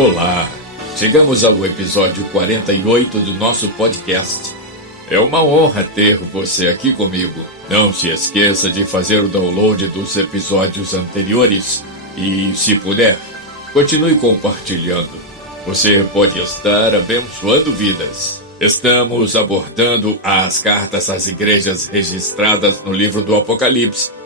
Olá, chegamos ao episódio 48 do nosso podcast. É uma honra ter você aqui comigo. Não se esqueça de fazer o download dos episódios anteriores e, se puder, continue compartilhando. Você pode estar abençoando vidas. Estamos abordando as cartas às igrejas registradas no livro do Apocalipse.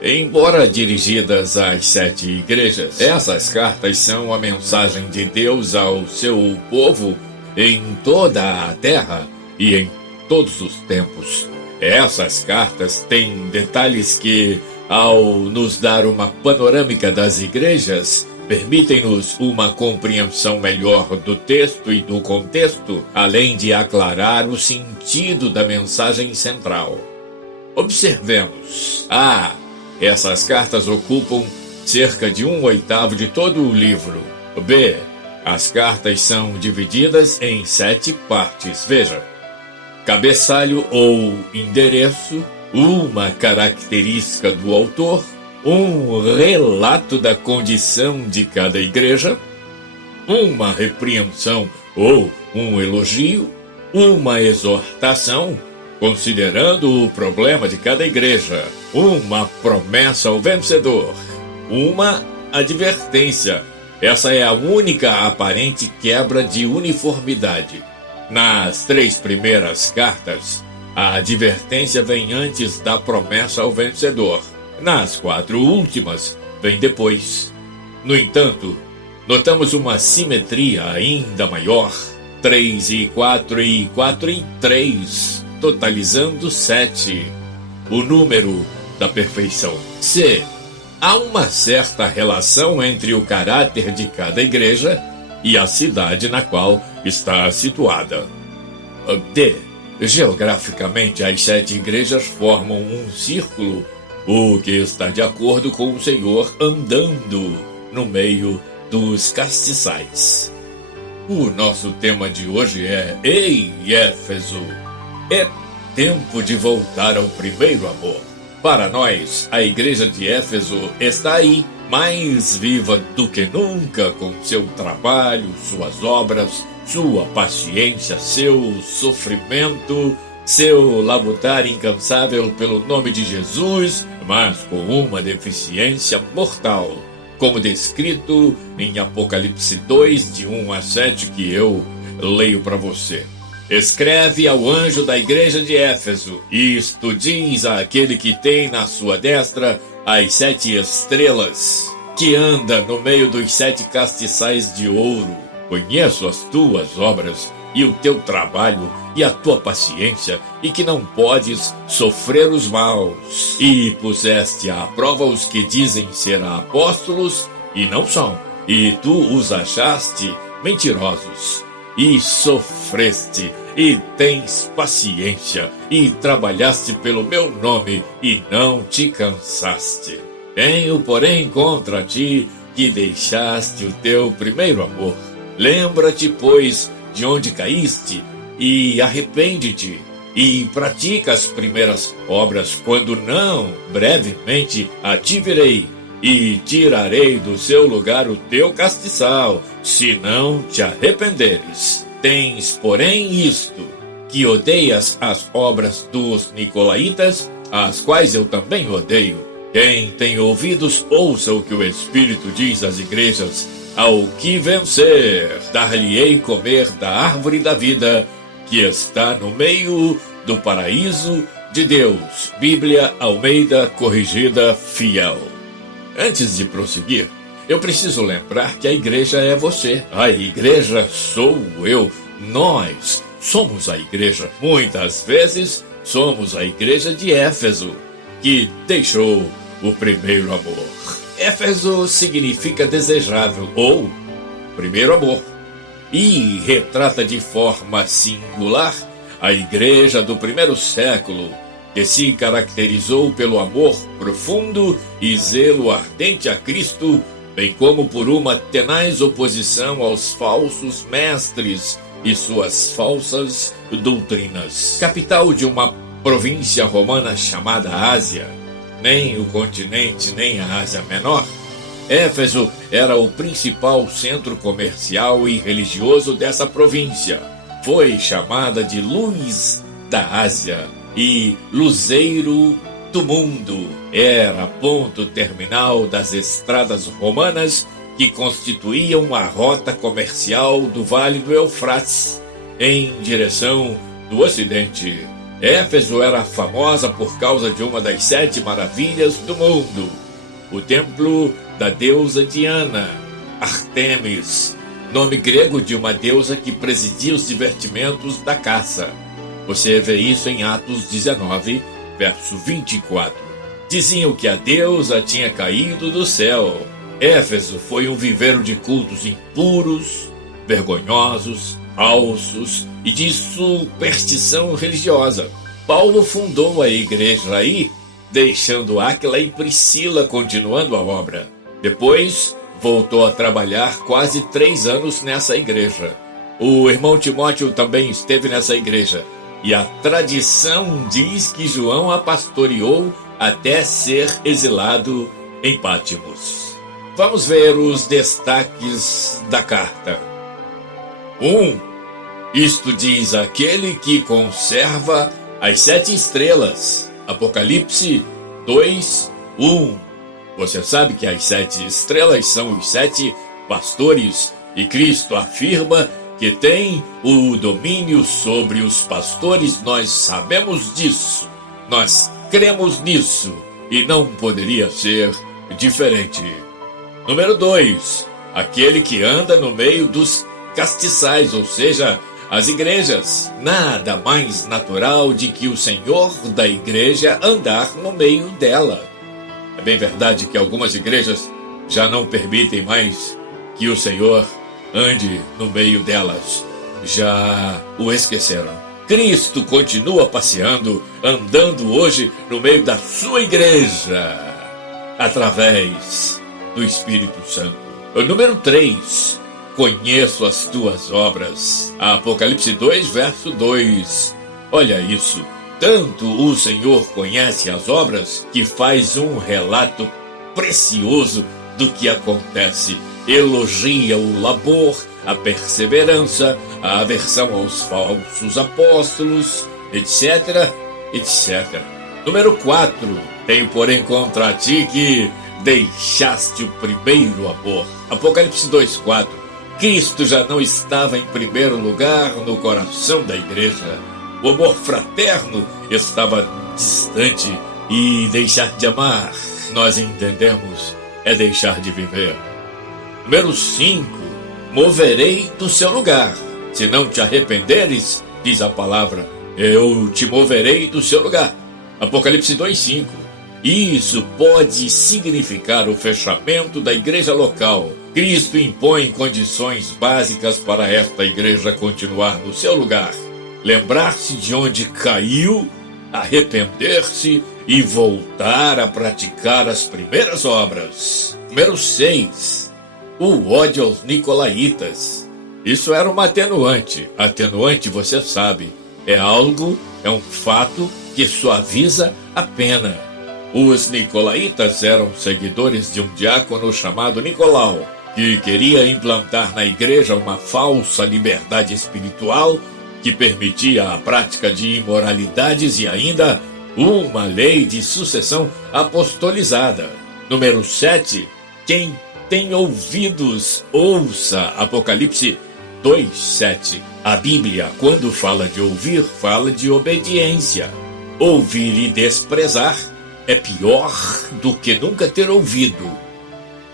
Embora dirigidas às 7 igrejas, essas cartas são a mensagem de Deus ao seu povo em toda a terra e em todos os tempos. Essas cartas têm detalhes que, ao nos dar uma panorâmica das igrejas, permitem-nos uma compreensão melhor do texto e do contexto, além de aclarar o sentido da mensagem central. Observemos. Essas cartas ocupam cerca de 1/8 de todo o livro. B. As cartas são divididas em 7 partes. Veja: cabeçalho ou endereço, uma característica do autor, um relato da condição de cada igreja, uma repreensão ou um elogio, uma exortação, considerando o problema de cada igreja, uma promessa ao vencedor, uma advertência. Essa é a única aparente quebra de uniformidade. Nas 3 primeiras cartas, a advertência vem antes da promessa ao vencedor. Nas 4 últimas, vem depois. No entanto, notamos uma simetria ainda maior: 3 e 4 e 4 e 3. Totalizando 7, o número da perfeição. C. Há uma certa relação entre o caráter de cada igreja e a cidade na qual está situada. D. Geograficamente, as 7 igrejas formam um círculo, o que está de acordo com o Senhor andando no meio dos castiçais. O nosso tema de hoje é: Ei, Éfeso! É tempo de voltar ao primeiro amor. Para nós, a igreja de Éfeso está aí, mais viva do que nunca, com seu trabalho, suas obras, sua paciência, seu sofrimento, seu labutar incansável pelo nome de Jesus, mas com uma deficiência mortal, como descrito em Apocalipse 2, de 1 a 7, que eu leio para você. Escreve ao anjo da igreja de Éfeso: isto diz àquele que tem na sua destra as 7 estrelas, que anda no meio dos 7 castiçais de ouro. Conheço as tuas obras e o teu trabalho e a tua paciência, e que não podes sofrer os maus, e puseste à prova os que dizem ser apóstolos e não são, e tu os achaste mentirosos. E sofreste, e tens paciência, e trabalhaste pelo meu nome, e não te cansaste. Tenho, porém, contra ti que deixaste o teu primeiro amor. Lembra-te, pois, de onde caíste, e arrepende-te, e pratica as primeiras obras. Quando não, brevemente a ti virei, e tirarei do seu lugar o teu castiçal, se não te arrependeres. Tens, porém, isto, que odeias as obras dos nicolaítas, as quais eu também odeio. Quem tem ouvidos, ouça o que o Espírito diz às igrejas. Ao que vencer, dar-lhe-ei comer da árvore da vida, que está no meio do paraíso de Deus. Bíblia Almeida Corrigida Fiel. Antes de prosseguir, eu preciso lembrar que a igreja é você. A igreja sou eu. Nós somos a igreja. Muitas vezes somos a igreja de Éfeso, que deixou o primeiro amor. Éfeso significa desejável ou primeiro amor, e retrata de forma singular a igreja do primeiro século, que se caracterizou pelo amor profundo e zelo ardente a Cristo, bem como por uma tenaz oposição aos falsos mestres e suas falsas doutrinas. Capital de uma província romana chamada Ásia, nem o continente nem a Ásia Menor, Éfeso era o principal centro comercial e religioso dessa província. Foi chamada de Luz da Ásia e Luzeiro do Mundo. Era ponto terminal das estradas romanas que constituíam a rota comercial do Vale do Eufrates em direção do Ocidente. Éfeso era famosa por causa de uma das 7 maravilhas do mundo, o templo da deusa Diana, Artemis, nome grego de uma deusa que presidia os divertimentos da caça. Você vê isso em Atos 19, verso 24. Diziam que a deusa tinha caído do céu. Éfeso foi um viveiro de cultos impuros, vergonhosos, falsos e de superstição religiosa. Paulo fundou a igreja aí, deixando Áquila e Priscila continuando a obra. Depois, voltou a trabalhar quase 3 anos nessa igreja. O irmão Timóteo também esteve nessa igreja, e a tradição diz que João a pastoreou até ser exilado em Pátimos. Vamos ver os destaques da carta. 1. Isto diz aquele que conserva as 7 estrelas. Apocalipse 2, 1. Você sabe que as 7 estrelas são os 7 pastores, e Cristo afirma que tem o domínio sobre os pastores. Nós sabemos disso, nós cremos nisso, e não poderia ser diferente. Número 2, aquele que anda no meio dos castiçais, ou seja, as igrejas. Nada mais natural de que o Senhor da igreja andar no meio dela. É bem verdade que algumas igrejas já não permitem mais que o Senhor ande no meio delas. Já o esqueceram. Cristo continua passeando, andando hoje no meio da sua igreja, através do Espírito Santo. Número 3. Conheço as tuas obras. Apocalipse 2, verso 2. Olha isso. Tanto o Senhor conhece as obras que faz um relato precioso do que acontece. Elogia o labor, a perseverança, a aversão aos falsos apóstolos, etc, etc. Número 4. Tenho, porém, contra ti que deixaste o primeiro amor. Apocalipse 2, 4. Cristo já não estava em primeiro lugar no coração da igreja. O amor fraterno estava distante, e deixar de amar, nós entendemos, é deixar de viver. Número 5. Moverei do seu lugar. Se não te arrependeres, diz a palavra, eu te moverei do seu lugar. Apocalipse 2:5. Isso pode significar o fechamento da igreja local. Cristo impõe condições básicas para esta igreja continuar no seu lugar. Lembrar-se de onde caiu, arrepender-se e voltar a praticar as primeiras obras. Número 6. O ódio aos nicolaítas. Isso era uma atenuante. Atenuante, você sabe, é um fato que suaviza a pena. Os nicolaítas eram seguidores de um diácono chamado Nicolau, que queria implantar na igreja uma falsa liberdade espiritual que permitia a prática de imoralidades e ainda uma lei de sucessão apostolizada. Número 7. Quem tem ouvidos, ouça. Apocalipse 2:7. A Bíblia, quando fala de ouvir, fala de obediência. Ouvir e desprezar é pior do que nunca ter ouvido.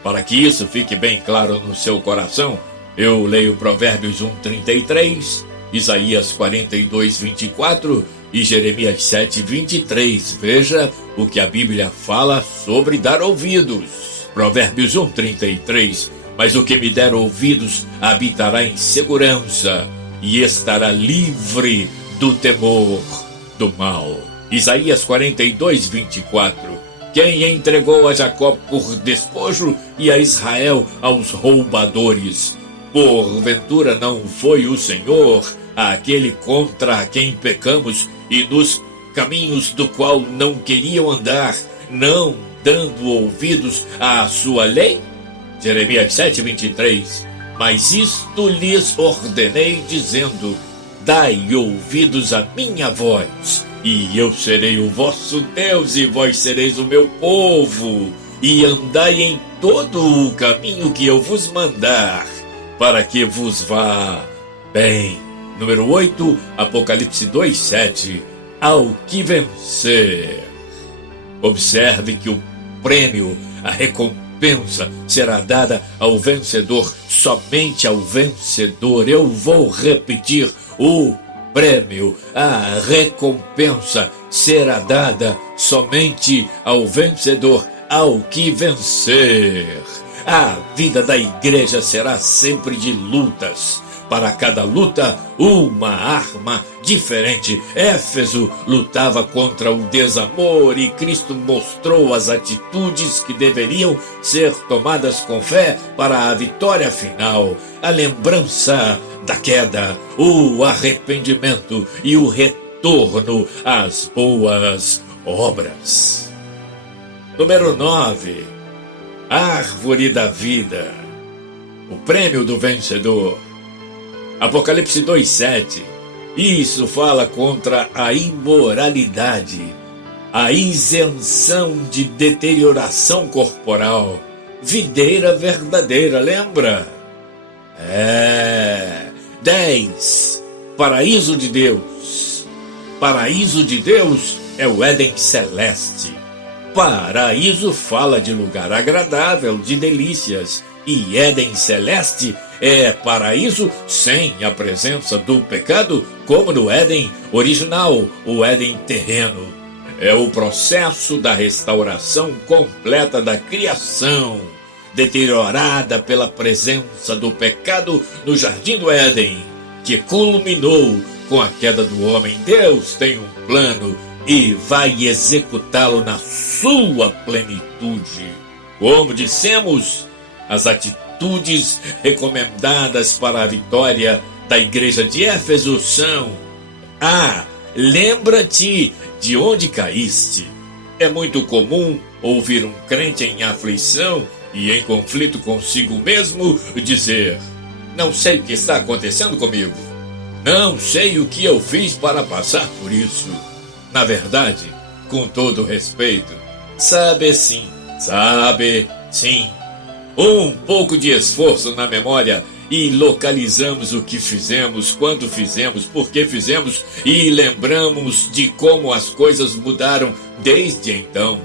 Para que isso fique bem claro no seu coração, eu leio Provérbios 1:33, Isaías 42:24 e Jeremias 7:23. Veja o que a Bíblia fala sobre dar ouvidos. Provérbios 1:33. Mas o que me der ouvidos habitará em segurança e estará livre do temor do mal. Isaías 42:24. Quem entregou a Jacó por despojo e a Israel aos roubadores? Porventura não foi o Senhor aquele contra quem pecamos e nos caminhos do qual não queriam andar, não dando ouvidos à sua lei? Jeremias 7:23. Mas isto lhes ordenei, dizendo: dai ouvidos à minha voz, e eu serei o vosso Deus, e vós sereis o meu povo, e andai em todo o caminho que eu vos mandar, para que vos vá bem. Número 8, Apocalipse 2:7. Ao que vencer. Observe que o prêmio, a recompensa, será dada ao vencedor, somente ao vencedor. Eu vou repetir: o prêmio, a recompensa será dada somente ao vencedor, ao que vencer. A vida da igreja será sempre de lutas. Para cada luta, uma arma diferente. Éfeso lutava contra o desamor e Cristo mostrou as atitudes que deveriam ser tomadas com fé para a vitória final. A lembrança da queda, o arrependimento e o retorno às boas obras. Número 9. Árvore da vida. O prêmio do vencedor. Apocalipse 2:7. Isso fala contra a imoralidade, a isenção de deterioração corporal. Videira verdadeira, lembra? 10. Paraíso de Deus. Paraíso de Deus é o Éden celeste. Paraíso fala de lugar agradável, de delícias. E Éden celeste é paraíso sem a presença do pecado, como no Éden original, o Éden terreno. É o processo da restauração completa da criação, deteriorada pela presença do pecado no jardim do Éden, que culminou com a queda do homem. Deus tem um plano e vai executá-lo na sua plenitude. Como dissemos, as atitudes recomendadas para a vitória da igreja de Éfeso são: lembra-te de onde caíste. É muito comum ouvir um crente em aflição e em conflito consigo mesmo dizer: não sei o que está acontecendo comigo. Não sei o que eu fiz para passar por isso. Na verdade, com todo respeito, sabe sim. Um pouco de esforço na memória e localizamos o que fizemos, quando fizemos, por que fizemos e lembramos de como as coisas mudaram desde então.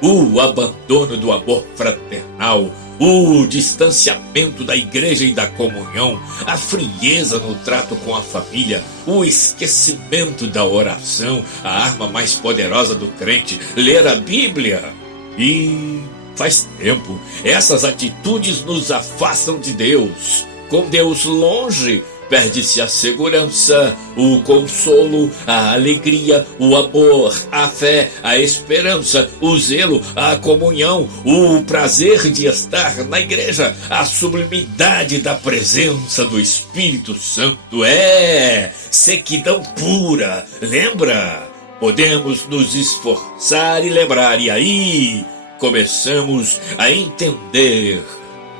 O abandono do amor fraternal, o distanciamento da igreja e da comunhão, a frieza no trato com a família, o esquecimento da oração, a arma mais poderosa do crente, ler a Bíblia. E faz tempo, essas atitudes nos afastam de Deus. Com Deus longe, perde-se a segurança, o consolo, a alegria, o amor, a fé, a esperança, o zelo, a comunhão, o prazer de estar na igreja, a sublimidade da presença do Espírito Santo. Sequidão pura, lembra? Podemos nos esforçar e lembrar, e aí começamos a entender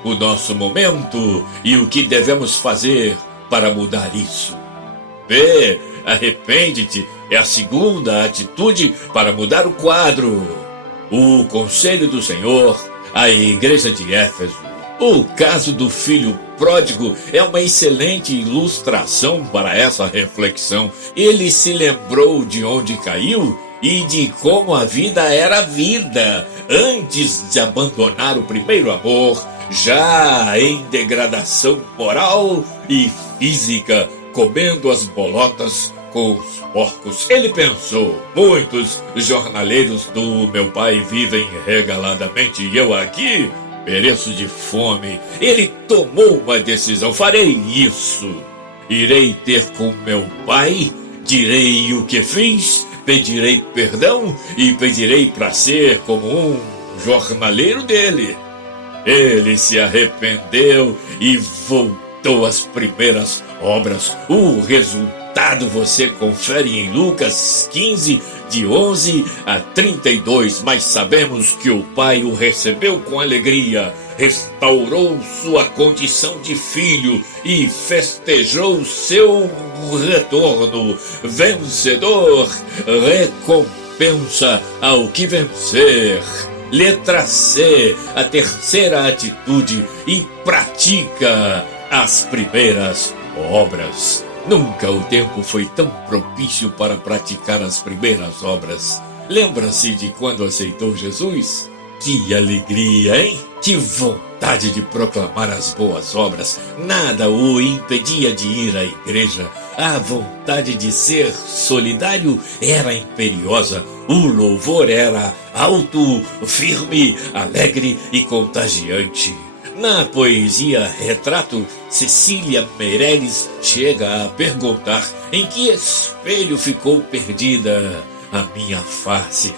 o nosso momento e o que devemos fazer para mudar isso. Arrepende-te é a segunda atitude para mudar o quadro. O conselho do Senhor à igreja de Éfeso. O caso do filho pródigo é uma excelente ilustração para essa reflexão. Ele se lembrou de onde caiu e de como a vida era vida antes de abandonar o primeiro amor, já em degradação moral e física, comendo as bolotas com os porcos. Ele pensou: muitos jornaleiros do meu pai vivem regaladamente e eu aqui pereço de fome. Ele tomou uma decisão: farei isso. Irei ter com meu pai, direi o que fiz, pedirei perdão e pedirei para ser como um jornaleiro dele. Ele se arrependeu e voltou às primeiras obras. O resultado você confere em Lucas 15, de 11 a 32. Mas sabemos que o pai o recebeu com alegria, restaurou sua condição de filho e festejou seu retorno. Vencedor recompensa ao que vencer. Letra C, a terceira atitude, e pratica as primeiras obras. Nunca o tempo foi tão propício para praticar as primeiras obras. Lembra-se de quando aceitou Jesus? Que alegria, hein? Que vontade de proclamar as boas obras. Nada o impedia de ir à igreja. A vontade de ser solidário era imperiosa. O louvor era alto, firme, alegre e contagiante. Na poesia Retrato, Cecília Meirelles chega a perguntar em que espelho ficou perdida a minha face.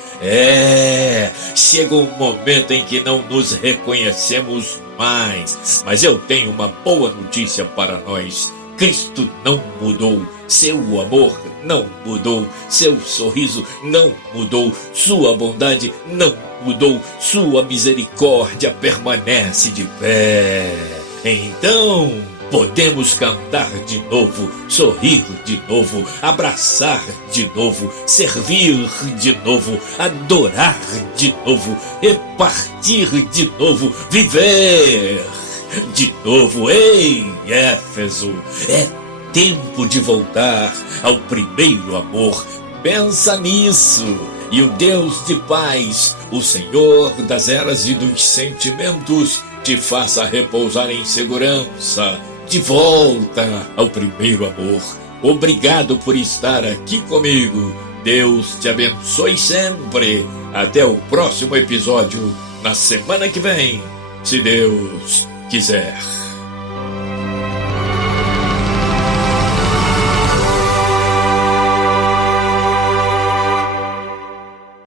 Chega um momento em que não nos reconhecemos mais. Mas eu tenho uma boa notícia para nós. Cristo não mudou, seu amor não mudou, seu sorriso não mudou, sua bondade não mudou, sua misericórdia permanece de pé. Então, podemos cantar de novo, sorrir de novo, abraçar de novo, servir de novo, adorar de novo, repartir de novo, viver de novo. Ei, Éfeso, é tempo de voltar ao primeiro amor. Pensa nisso. E o Deus de paz, o Senhor das eras e dos sentimentos, te faça repousar em segurança, de volta ao primeiro amor. Obrigado por estar aqui comigo. Deus te abençoe sempre. Até o próximo episódio, na semana que vem, se Deus quiser.